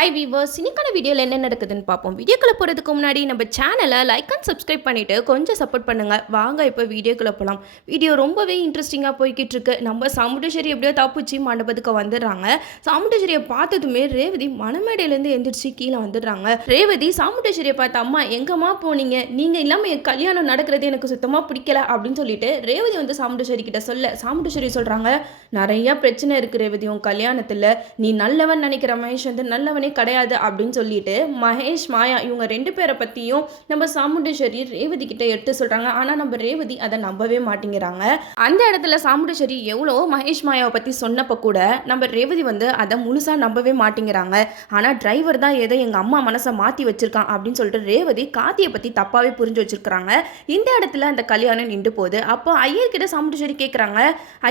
Hi viewers, இன்னைக்கான வீடியோவில் என்ன நடக்குதுன்னு பார்ப்போம். வீடியோக்குள்ளே போகிறதுக்கு முன்னாடி நம்ம சேனலை லைக் அண்ட் சப்ஸ்கிரைப் பண்ணிவிட்டு கொஞ்சம் சப்போர்ட் பண்ணுங்கள். வாங்க இப்போ வீடியோக்குள்ளே போகலாம். வீடியோ ரொம்பவே இன்ட்ரெஸ்டிங்காக போய்கிட்டு இருக்கு. நம்ம சாமுண்டேஸ்வரி எப்படியோ தப்பிச்சு மண்டபத்துக்கு வந்துடுறாங்க. சாமுண்டேஸ்வரியை பார்த்ததுமே ரேவதி மணமேடையிலேருந்து எந்திரிச்சு கீழே வந்துடுறாங்க. ரேவதி சாமுண்டேஸ்வரியை பார்த்த அம்மா எங்கம்மா போனீங்க, நீங்கள் இல்லாமல் என் கல்யாணம் நடக்கிறது எனக்கு சுத்தமாக பிடிக்கல அப்படின்னு சொல்லிட்டு ரேவதி வந்து சாமுண்டேஸ்வரி கிட்ட சொல்ல சாமுண்டேஸ்வரி சொல்கிறாங்க, நிறைய பிரச்சனை இருக்குது ரேவதி உன் கல்யாணத்தில். நீ நல்லவன் நினைக்கிற மகேஷ் வந்து நல்லவனே கிடையாது அப்படின்னு சொல்லிட்டு மகேஷ் மாயா இவங்க 2 பேரை பற்றியும் நம்ம சாமுண்டேஸ்வரி ரேவதி கிட்ட எடுத்து சொல்கிறாங்க. ஆனால் நம்ம ரேவதி அதை நம்பவே மாட்டேங்கிறாங்க. அந்த இடத்துல சாமுண்டேஸ்வரி எவ்வளோ மகேஷ் மாயாவை பற்றி சொன்னப்போ கூட நம்ம ரேவதி வந்து அதை முழுசாக நம்பவே மாட்டேங்கிறாங்க. ஆனால் டிரைவர் தான் ஏதோ எங்கள் அம்மா மனசை மாற்றி வச்சிருக்கான் அப்படின்னு சொல்லிட்டு ரேவதி கார்த்தியை பற்றி தப்பாகவே புரிஞ்சு வச்சிருக்கிறாங்க. இந்த இடத்துல அந்த கல்யாணம் நின்று போகுது. அப்போ ஐயர்கிட்ட சாமுண்டேஸ்வரி கேட்குறாங்க,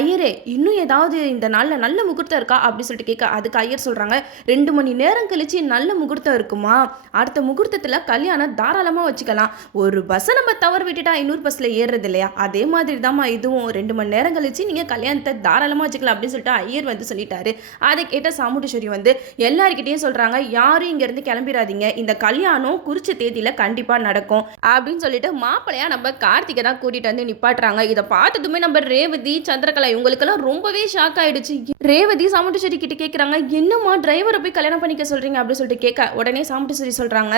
ஐயரே இன்னும் ஏதாவது இந்த நாளில் நல்ல முகூர்த்தம் இருக்கா அப்படின்னு சொல்லிட்டு கேட்க அதுக்கு ஐயர் சொல்கிறாங்க, 2 மணி நேரம் கழிச்சு நல்ல முகூர்த்தம் இருக்குமா, அடுத்த முகூர்த்தத்தில் கல்யாணம் தாராளமாக வச்சுக்கலாம். ஒரு பஸ்ஸை நம்ம தவறு விட்டுட்டா இன்னொரு பஸ்ஸில் ஏறுறது இல்லையா, அதே மாதிரி தான்மா இதுவும் 2 மணி நேரம் கழிச்சு நீங்கள் கல்யாணத்தை தாராளமாக வச்சுக்கலாம் அப்படின்னு சொல்லிட்டு ஐயர் வந்து சொல்லிட்டாரு. அதை கேட்ட சாமுண்டேஸ்வரி வந்து எல்லாருக்கிட்டையும் சொல்கிறாங்க, யாரும் இங்கேருந்து கிளம்பிடாதீங்க, இந்த கல்யாணம் குறிச்ச தேதியில் கண்டிப்பாக நடக்கும் அப்படின்னு சொல்லிட்டு மாப்பிள்ளையா நம்ம கார்த்திகை தான் கூட்டிகிட்டு வந்து நிப்பாட்டுறாங்க. இதை பார்த்ததுமே நம்ம ரேவதி சந்திரகலா இவங்களுக்கெல்லாம் ரொம்பவே ஷாக் ஆயிடுச்சு. ரேவதி சாமுண்டேஸ்வரி கிட்ட கேட்குறாங்க, என்னம்மா டிரைவரை போய் கல்யாணம் பண்ணிக்க சொல்கிறீங்க அப்படின்னு சொல்லிட்டு கேட்க உடனே சாமுண்டேஸ்வரி சொல்கிறாங்க,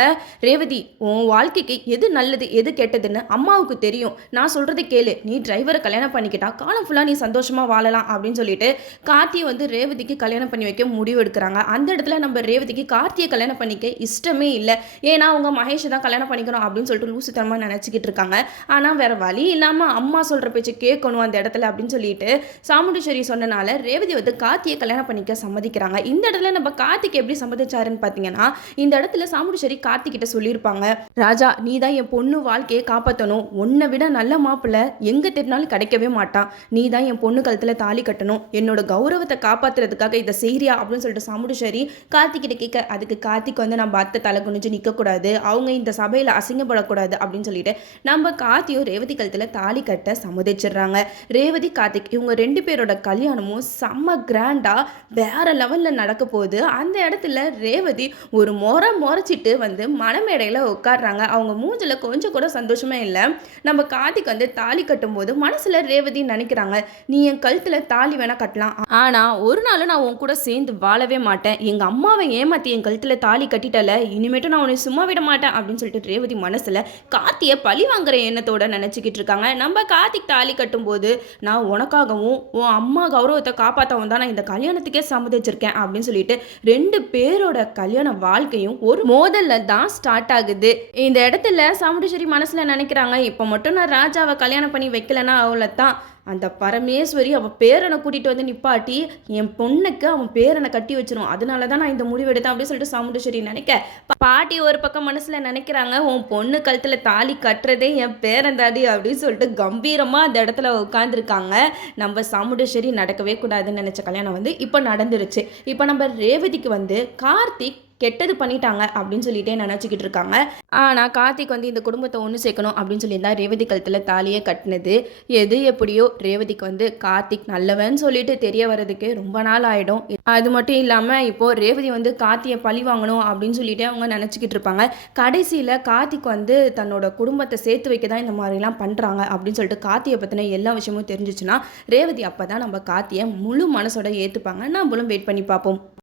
ரேவதி உன் வாழ்க்கைக்கு எது நல்லது எது கெட்டதுன்னு அம்மாவுக்கு தெரியும், நான் சொல்கிறத கேளு, நீ டிரைவரை கல்யாணம் பண்ணிக்கிட்டா காலம் ஃபுல்லாக நீ சந்தோஷமாக வாழலாம் அப்படின்னு சொல்லிட்டு கார்த்தியை வந்து ரேவதிக்கு கல்யாணம் பண்ணி வைக்க முடிவு எடுக்கிறாங்க. அந்த இடத்துல நம்ம ரேவதிக்கு கார்த்தியை கல்யாணம் பண்ணிக்க இஷ்டமே இல்லை. ஏன்னா அவங்க மகேஷை தான் கல்யாணம் பண்ணிக்கணும் அப்படின்னு சொல்லிட்டு லூசுத்தனமாக நினச்சிக்கிட்டு இருக்காங்க. ஆனால் வேற வழி இல்லாமல் அம்மா சொல்கிற பேச்சு கேட்கணும் அந்த இடத்துல அப்படின்னு சொல்லிட்டு சாமுண்டேஸ்வரி சொன்னனால ரேவதி வந்து கார்த்தியை கல்யாணம் பண்ணிக்க சம்மதிக்கிறாங்க. இந்த இடத்துல நம்ம கார்த்திக்கு எப்படி சம்மதிச்சாருன்னு பார்த்தீங்கன்னா, இந்த இடத்துல சாமுண்டேஸ்வரி கார்த்திகிட்ட சொல்லியிருப்பாங்க, ராஜா நீ தான் என் பொண்ணு வாழ்க்கையை காப்பாற்றணும், உன்னை விட நல்ல மாப்பிள்ளை எங்கே தேடினாலும் கிடைக்கவே மாட்டான், நீ தான் என் பொண்ணு கழுத்தில் தாலி கட்டணும், என்னோட கௌரவத்தை காப்பாற்றுறதுக்காக இதை செய்றியா அப்படின்னு சொல்லிட்டு சாமுண்டேஸ்வரி கார்த்திகிட்ட கேட்க அதுக்கு கார்த்திக் வந்து நம்ம அத்தை தலை குனிஞ்சு நிற்கக்கூடாது, அவங்க இந்த சபையில் அசிங்கப்படக்கூடாது அப்படின்னு சொல்லிட்டு நம்ம கார்த்தியும் ரேவதி கழுத்தில் தாலி கட்ட சம்மதிச்சிடுறாங்க. ரேவதி கார்த்திக் இவங்க 2 பேரோட கல்யாணமும் செம்ம கிராண்டாக வேற லெவலில் நடக்க போகுது. அந்த இடத்துல ரேவதி ஒரு முறைச்சிட்டு வந்து மணமேடையில் உட்காடுறாங்க. அவங்க மூஞ்சில் கொஞ்சம் கூட சந்தோஷமே இல்லை. நம்ம கார்த்திக் வந்து தாலி கட்டும்போது மனசில் ரேவதி நினைக்கிறாங்க, நீ என் கழுத்தில் தாலி வேணா கட்டலாம், ஆனால் ஒரு நாளும் நான் உன் கூட சேர்ந்து வாழவே மாட்டேன், எங்கள் அம்மாவை ஏமாற்றி என் கழுத்தில் தாலி கட்டிட்டல, இனிமேட்டும் நான் உன்னை சும்மா விட மாட்டேன் அப்படின்னு சொல்லிட்டு ரேவதி மனசில் கார்த்தியை பழி வாங்குற எண்ணத்தோட நினச்சிக்கிட்டு இருக்காங்க. நம்ம கார்த்திக் தாலி கட்டும்போது நான் உனக்காகவும் உன் அம்மா கௌரவத்தை காப்பாற்றவும் தான் நான் இந்த கல்யாணத்துக்கே சம்மதிச்சிருக்கேன் அப்படின்னு சொல்லிட்டு 2 பேரோட கல்யாண வாழ்க்கையும் ஒரு மோதல்ல தான் ஸ்டார்ட் ஆகுது. இந்த இடத்துல சாமுண்டேஸ்வரி மனசுல நினைக்கிறாங்க, இப்போ மட்டும் நான் ராஜாவை கல்யாணம் பண்ணி வைக்கலன்னா அவ்வளோதான், அந்த பரமேஸ்வரி அவன் பேரனை கூட்டிகிட்டு வந்து நிப்பாட்டி என் பொண்ணுக்கு அவன் பேரனை கட்டி வச்சிரும், அதனால தான் நான் இந்த முடிவு எடுத்தேன் அப்படின்னு சொல்லிட்டு சாமுண்டேஸ்வரி நினைக்க பாட்டி ஒரு பக்கம் மனசில் நினைக்கிறாங்க, உன் பொண்ணு கழுத்தில் தாலி கட்டுறதே என் பேரன் தாடி அப்படின்னு சொல்லிட்டு கம்பீரமாக அந்த இடத்துல உட்காந்துருக்காங்க. நம்ம சாமுண்டேஸ்வரி நடக்கவே கூடாதுன்னு நினச்ச கல்யாணம் வந்து இப்போ நடந்துருச்சு. இப்போ நம்ம ரேவதிக்கு வந்து கார்த்திக் கெட்டது பண்ணிட்டாங்க அப்படின்னு சொல்லிட்டே நினச்சிக்கிட்டு இருக்காங்க. ஆனால் கார்த்திக் வந்து இந்த குடும்பத்தை ஒன்று சேர்க்கணும் அப்படின்னு சொல்லியிருந்தா ரேவதி கழுத்தில் தாலியே கட்டினது. எது எப்படியோ ரேவதிக்கு வந்து கார்த்திக் நல்லவன் சொல்லிட்டு தெரிய வர்றதுக்கு ரொம்ப நாள் ஆகிடும். அது மட்டும் இல்லாமல் இப்போது ரேவதி வந்து கார்த்தியை பழி வாங்கணும் அப்படின்னு சொல்லிட்டு அவங்க நினச்சிக்கிட்டு இருப்பாங்க. கடைசியில் கார்த்திக் வந்து தன்னோட குடும்பத்தை சேர்த்து வைக்க தான் இந்த மாதிரிலாம் பண்ணுறாங்க அப்படின்னு சொல்லிட்டு கார்த்தியை பற்றின எல்லா விஷயமும் தெரிஞ்சிச்சுன்னா ரேவதி அப்போ தான் நம்ம கார்த்தியை முழு மனசோட ஏற்றுப்பாங்க. நம்மளும் வெயிட் பண்ணி பார்ப்போம்.